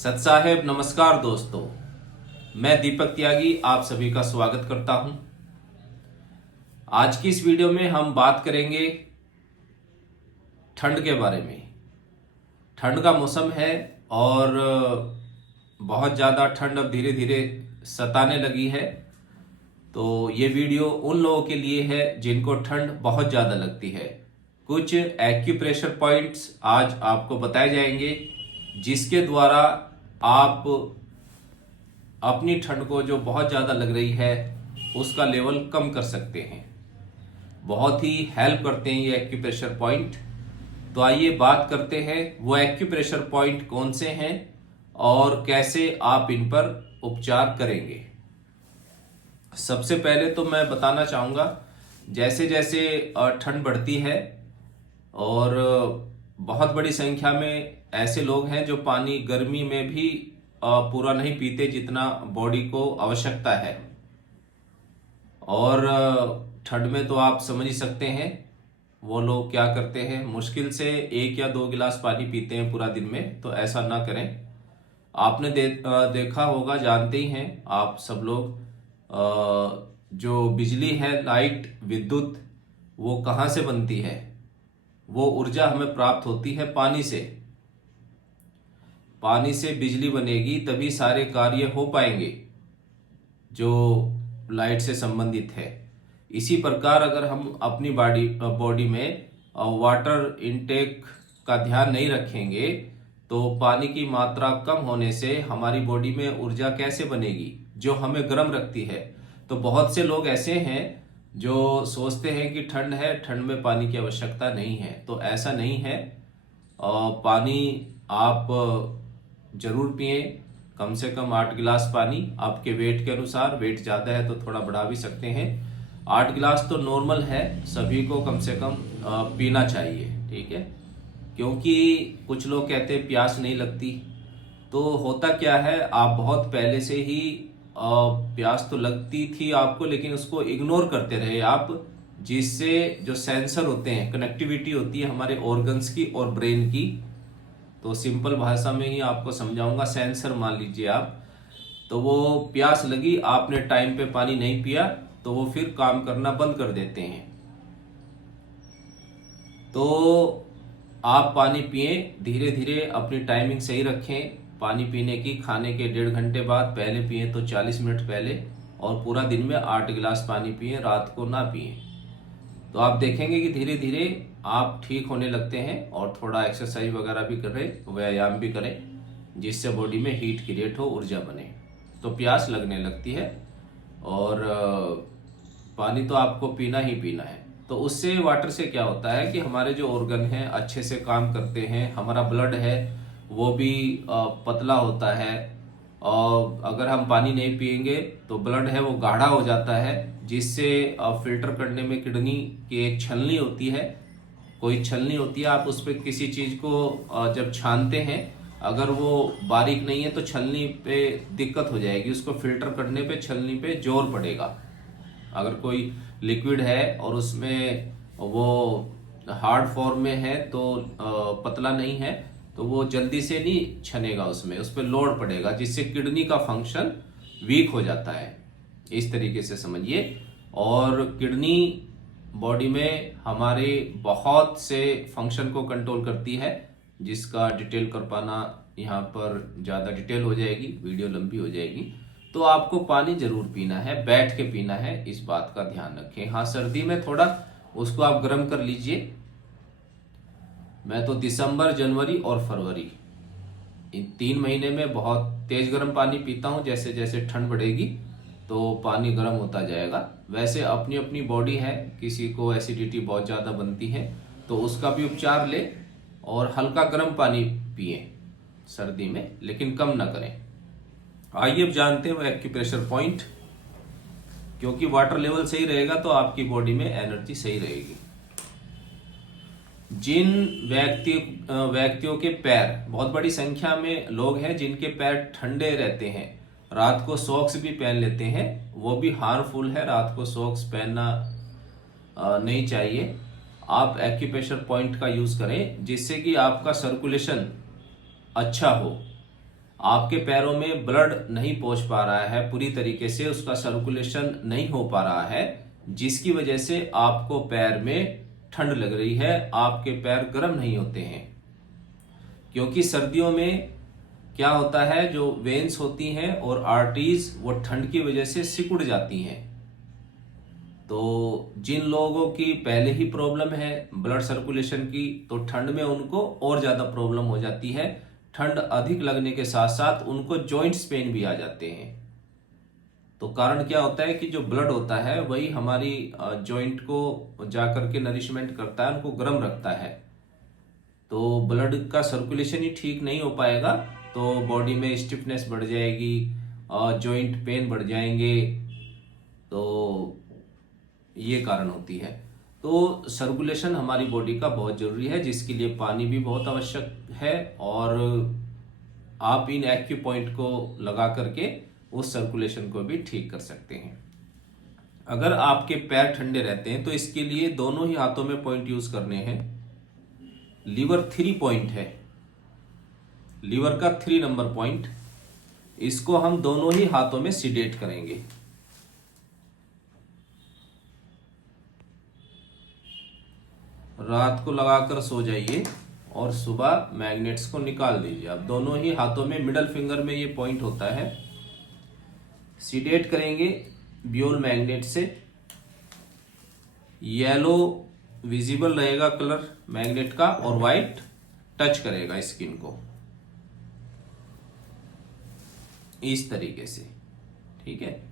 सत साहेब नमस्कार दोस्तों। मैं दीपक त्यागी आप सभी का स्वागत करता हूं। आज की इस वीडियो में हम बात करेंगे ठंड के बारे में। ठंड का मौसम है और बहुत ज़्यादा ठंड अब धीरे धीरे सताने लगी है। तो ये वीडियो उन लोगों के लिए है जिनको ठंड बहुत ज़्यादा लगती है। कुछ एक्यूप्रेशर पॉइंट्स आज आपको बताए जाएंगे जिसके द्वारा आप अपनी ठंड को जो बहुत ज़्यादा लग रही है उसका लेवल कम कर सकते हैं। बहुत ही हेल्प करते हैं ये एक्यूप्रेशर पॉइंट। तो आइए बात करते हैं वो एक्यूप्रेशर पॉइंट कौन से हैं और कैसे आप इन पर उपचार करेंगे। सबसे पहले तो मैं बताना चाहूँगा, जैसे जैसे ठंड बढ़ती है और बहुत बड़ी संख्या में ऐसे लोग हैं जो पानी गर्मी में भी पूरा नहीं पीते जितना बॉडी को आवश्यकता है। और ठंड में तो आप समझ ही सकते हैं वो लोग क्या करते हैं, मुश्किल से 1 या 2 गिलास पानी पीते हैं पूरा दिन में। तो ऐसा ना करें। आपने देखा होगा, जानते ही हैं आप सब लोग, जो बिजली है, लाइट, विद्युत, वो कहाँ से बनती है? वो ऊर्जा हमें प्राप्त होती है पानी से। पानी से बिजली बनेगी तभी सारे कार्य हो पाएंगे जो लाइट से संबंधित है। इसी प्रकार अगर हम अपनी बॉडी में वाटर इनटेक का ध्यान नहीं रखेंगे तो पानी की मात्रा कम होने से हमारी बॉडी में ऊर्जा कैसे बनेगी जो हमें गर्म रखती है। तो बहुत से लोग ऐसे हैं जो सोचते हैं कि ठंड है, ठंड में पानी की आवश्यकता नहीं है। तो ऐसा नहीं है। पानी आप जरूर पिए, कम से कम 8 गिलास पानी आपके वेट के अनुसार। वेट ज़्यादा है तो थोड़ा बढ़ा भी सकते हैं। 8 गिलास तो नॉर्मल है, सभी को कम से कम पीना चाहिए, ठीक है। क्योंकि कुछ लोग कहते हैं प्यास नहीं लगती। तो होता क्या है, आप बहुत पहले से ही प्यास तो लगती थी आपको, लेकिन उसको इग्नोर करते रहे आप, जिससे जो सेंसर होते हैं, कनेक्टिविटी होती है हमारे ऑर्गन्स की और ब्रेन की। तो सिंपल भाषा में ही आपको समझाऊंगा, सेंसर मान लीजिए आप। तो वो प्यास लगी, आपने टाइम पे पानी नहीं पिया तो वो फिर काम करना बंद कर देते हैं। तो आप पानी पिए, धीरे धीरे अपनी टाइमिंग सही रखें पानी पीने की। खाने के 1.5 घंटे बाद, पहले पिए तो 40 मिनट पहले, और पूरा दिन में 8 गिलास पानी पिए, रात को ना पिए। तो आप देखेंगे कि धीरे धीरे आप ठीक होने लगते हैं। और थोड़ा एक्सरसाइज वगैरह भी करें, व्यायाम भी करें, जिससे बॉडी में हीट क्रिएट हो, ऊर्जा बने, तो प्यास लगने लगती है। और पानी तो आपको पीना ही पीना है। तो उससे, वाटर से क्या होता है कि हमारे जो ऑर्गन हैं अच्छे से काम करते हैं, हमारा ब्लड है वो भी पतला होता है। और अगर हम पानी नहीं पिएंगे तो ब्लड है वो गाढ़ा हो जाता है, जिससे फिल्टर करने में किडनी की एक छलनी होती है, कोई छलनी होती है, आप उस पर किसी चीज़ को जब छानते हैं, अगर वो बारीक नहीं है तो छलनी पे दिक्कत हो जाएगी। उसको फिल्टर करने पे छलनी पे जोर पड़ेगा। अगर कोई लिक्विड है और उसमें वो हार्ड फॉर्म में है तो पतला नहीं है, तो वो जल्दी से नहीं छनेगा, उसमें उस पर लोड पड़ेगा, जिससे किडनी का फंक्शन वीक हो जाता है। इस तरीके से समझिए। और किडनी बॉडी में हमारे बहुत से फंक्शन को कंट्रोल करती है, जिसका डिटेल कर पाना यहाँ पर ज़्यादा डिटेल हो जाएगी, वीडियो लंबी हो जाएगी। तो आपको पानी जरूर पीना है, बैठ के पीना है, इस बात का ध्यान रखें। हाँ, सर्दी में थोड़ा उसको आप गर्म कर लीजिए। मैं तो दिसंबर, जनवरी और फरवरी, इन 3 महीने में बहुत तेज गर्म पानी पीता हूँ। जैसे जैसे ठंड बढ़ेगी तो पानी गर्म होता जाएगा। वैसे अपनी अपनी बॉडी है, किसी को एसिडिटी बहुत ज़्यादा बनती है तो उसका भी उपचार ले, और हल्का गर्म पानी पिए सर्दी में, लेकिन कम ना करें। आइए अब जानते हैं वो एक्यूप्रेशर पॉइंट। क्योंकि वाटर लेवल सही रहेगा तो आपकी बॉडी में एनर्जी सही रहेगी। जिन व्यक्तियों के पैर, बहुत बड़ी संख्या में लोग हैं जिनके पैर ठंडे रहते हैं, रात को सॉक्स भी पहन लेते हैं, वो भी हार्मफुल है। रात को सॉक्स पहनना नहीं चाहिए। आप एक्यूप्रेशर पॉइंट का यूज करें जिससे कि आपका सर्कुलेशन अच्छा हो, आपके पैरों में ब्लड नहीं पहुंच पा रहा है पूरी तरीके से, उसका सर्कुलेशन नहीं हो पा रहा है, जिसकी वजह से आपको पैर में ठंड लग रही है, आपके पैर गर्म नहीं होते हैं। क्योंकि सर्दियों में क्या होता है, जो वेन्स होती हैं और आर्टरीज वो ठंड की वजह से सिकुड़ जाती हैं। तो जिन लोगों की पहले ही प्रॉब्लम है ब्लड सर्कुलेशन की, तो ठंड में उनको और ज़्यादा प्रॉब्लम हो जाती है। ठंड अधिक लगने के साथ साथ उनको जॉइंट्स पेन भी आ जाते हैं। तो कारण क्या होता है कि जो ब्लड होता है वही हमारी जॉइंट को जाकर के नरिशमेंट करता है, उनको गर्म रखता है। तो ब्लड का सर्कुलेशन ही ठीक नहीं हो पाएगा तो बॉडी में स्टिफनेस बढ़ जाएगी और जॉइंट पेन बढ़ जाएंगे। तो ये कारण होती है। तो सर्कुलेशन हमारी बॉडी का बहुत जरूरी है, जिसके लिए पानी भी बहुत आवश्यक है। और आप इन एक्यू पॉइंट को लगा करके उस सर्कुलेशन को भी ठीक कर सकते हैं। अगर आपके पैर ठंडे रहते हैं तो इसके लिए दोनों ही हाथों में पॉइंट यूज करने हैं। लीवर 3 पॉइंट है, लीवर का 3 नंबर पॉइंट, इसको हम दोनों ही हाथों में सीडेट करेंगे। रात को लगाकर सो जाइए और सुबह मैग्नेट्स को निकाल दीजिए। अब दोनों ही हाथों में मिडल फिंगर में ये पॉइंट होता है। सीडेट करेंगे ब्यूल मैग्नेट से। येलो विजिबल रहेगा कलर मैग्नेट का और वाइट टच करेगा स्किन को, इस तरीके से। ठीक है,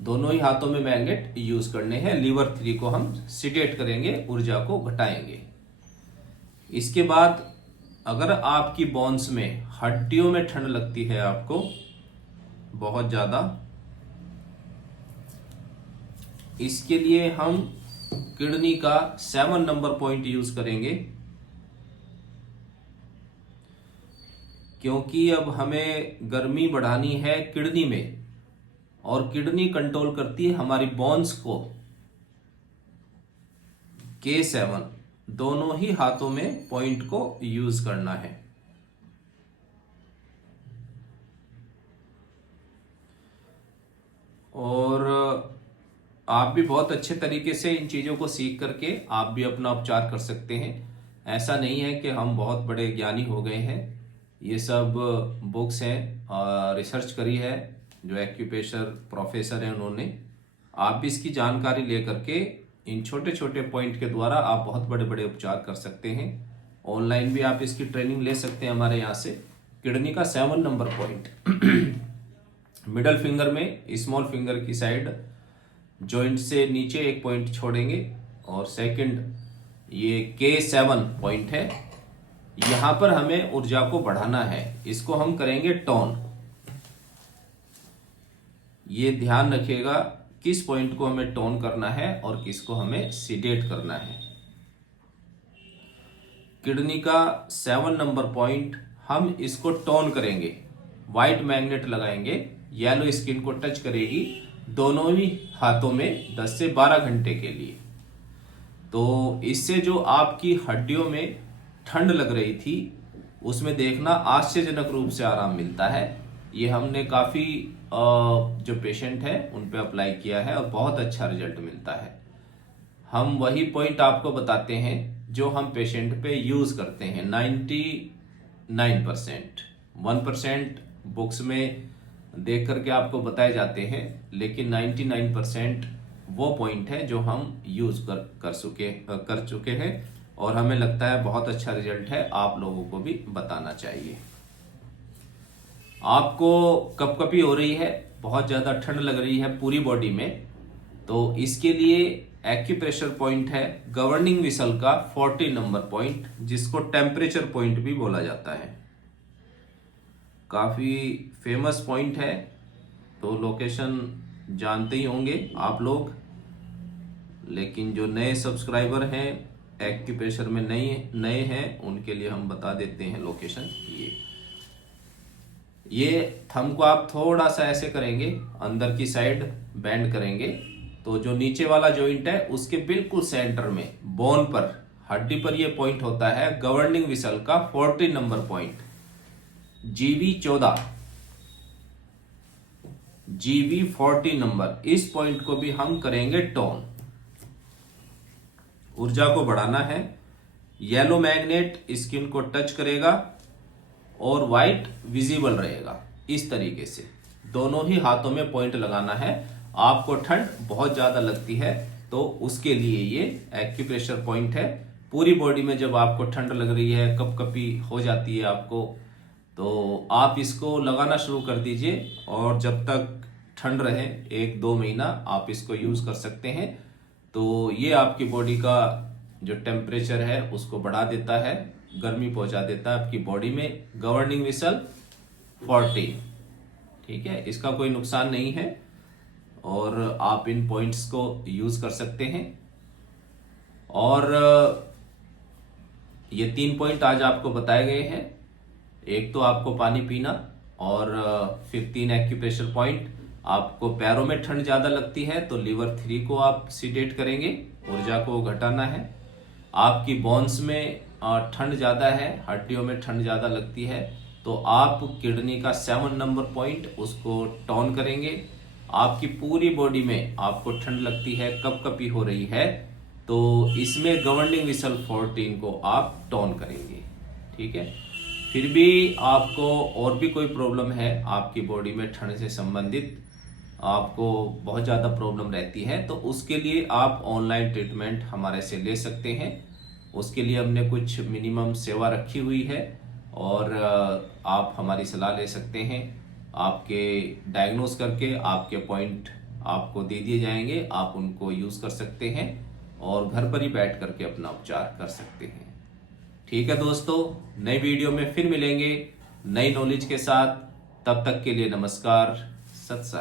दोनों ही हाथों में मैग्नेट यूज करने हैं। लीवर 3 को हम सीडेट करेंगे, ऊर्जा को घटाएंगे। इसके बाद अगर आपकी बोन्स में, हड्डियों में ठंड लगती है आपको बहुत ज्यादा, इसके लिए हम किडनी का 7 नंबर पॉइंट यूज करेंगे। क्योंकि अब हमें गर्मी बढ़ानी है किडनी में, और किडनी कंट्रोल करती है हमारी बोन्स को। K7 दोनों ही हाथों में पॉइंट को यूज करना है। और आप भी बहुत अच्छे तरीके से इन चीजों को सीख करके आप भी अपना उपचार कर सकते हैं। ऐसा नहीं है कि हम बहुत बड़े ज्ञानी हो गए हैं। ये सब बुक्स हैं, रिसर्च करी है जो एक्यूप्रेशर प्रोफेसर हैं उन्होंने। आप भी इसकी जानकारी लेकर के इन छोटे छोटे पॉइंट के द्वारा आप बहुत बड़े बड़े उपचार कर सकते हैं। ऑनलाइन भी आप इसकी ट्रेनिंग ले सकते हैं हमारे यहाँ से। किडनी का 7 नंबर पॉइंट मिडल फिंगर में, स्मॉल फिंगर की साइड जॉइंट से नीचे एक पॉइंट छोड़ेंगे। और सेकंड ये K7 पॉइंट है, यहाँ पर हमें ऊर्जा को बढ़ाना है। इसको हम करेंगे टोन। ये ध्यान रखिएगा किस पॉइंट को हमें टोन करना है और किसको हमें सीडेट करना है। किडनी का 7 नंबर पॉइंट, हम इसको टोन करेंगे। व्हाइट मैग्नेट लगाएंगे, येलो स्किन को टच करेगी दोनों ही हाथों में 10 से 12 घंटे के लिए। तो इससे जो आपकी हड्डियों में ठंड लग रही थी उसमें देखना आश्चर्यजनक रूप से आराम मिलता है। ये हमने काफी जो पेशेंट है उन पे अप्लाई किया है और बहुत अच्छा रिजल्ट मिलता है। हम वही पॉइंट आपको बताते हैं जो हम पेशेंट पे यूज करते हैं। 99%, 1% बुक्स में देख करके आपको बताए जाते हैं, लेकिन 99% वो पॉइंट है जो हम यूज कर चुके हैं और हमें लगता है बहुत अच्छा रिजल्ट है। आप लोगों को भी बताना चाहिए। आपको कपकपी हो रही है, बहुत ज्यादा ठंड लग रही है पूरी बॉडी में, तो इसके लिए एक्यूप्रेशर पॉइंट है गवर्निंग विसल का 40 नंबर पॉइंट, जिसको टेम्परेचर पॉइंट भी बोला जाता है। काफी फेमस पॉइंट है, तो लोकेशन जानते ही होंगे आप लोग। लेकिन जो नए सब्सक्राइबर हैं, एक्यूप्रेशर में नए हैं, उनके लिए हम बता देते हैं लोकेशन। ये थंब को आप थोड़ा सा ऐसे करेंगे, अंदर की साइड बेंड करेंगे, तो जो नीचे वाला जॉइंट है उसके बिल्कुल सेंटर में बोन पर, हड्डी पर ये पॉइंट होता है गवर्निंग विसल का 40 number point. GV14 GV40 number, इस पॉइंट को भी हम करेंगे टोन। ऊर्जा को बढ़ाना है। येलो मैग्नेट स्किन को टच करेगा और व्हाइट विजिबल रहेगा। इस तरीके से दोनों ही हाथों में पॉइंट लगाना है। आपको ठंड बहुत ज्यादा लगती है तो उसके लिए ये एक्यूप्रेशर पॉइंट है। पूरी बॉडी में जब आपको ठंड लग रही है, कपकपी हो जाती है आपको, तो आप इसको लगाना शुरू कर दीजिए और जब तक ठंड रहे 1-2 महीना आप इसको यूज कर सकते हैं। तो ये आपकी बॉडी का जो टेम्परेचर है उसको बढ़ा देता है, गर्मी पहुंचा देता है आपकी बॉडी में। गवर्निंग विसल 40, ठीक है, इसका कोई नुकसान नहीं है और आप इन पॉइंट्स को यूज कर सकते हैं। और ये 3 पॉइंट आज आपको बताए गए हैं। एक तो आपको पानी पीना और फिर 3 एक्यूप्रेशर पॉइंट। आपको पैरों में ठंड ज्यादा लगती है तो लीवर 3 को आप सीडेट करेंगे, ऊर्जा को घटाना है। आपकी बोन्स में ठंड ज्यादा है, हड्डियों में ठंड ज्यादा लगती है तो आप किडनी का 7 नंबर पॉइंट उसको टोन करेंगे। आपकी पूरी बॉडी में आपको ठंड लगती है, कपकपी हो रही है, तो इसमें गवर्निंग विसल 14 को आप टोन करेंगे, ठीक है। फिर भी आपको और भी कोई प्रॉब्लम है आपकी बॉडी में ठंड से संबंधित, आपको बहुत ज़्यादा प्रॉब्लम रहती है, तो उसके लिए आप ऑनलाइन ट्रीटमेंट हमारे से ले सकते हैं। उसके लिए हमने कुछ मिनिमम सेवा रखी हुई है और आप हमारी सलाह ले सकते हैं। आपके डायग्नोस करके आपके पॉइंट आपको दे दिए जाएंगे, आप उनको यूज़ कर सकते हैं और घर पर ही बैठ करके अपना उपचार कर सकते हैं। ठीक है दोस्तों, नई वीडियो में फिर मिलेंगे नई नॉलेज के साथ। तब तक के लिए नमस्कार, सत श्री अकाल।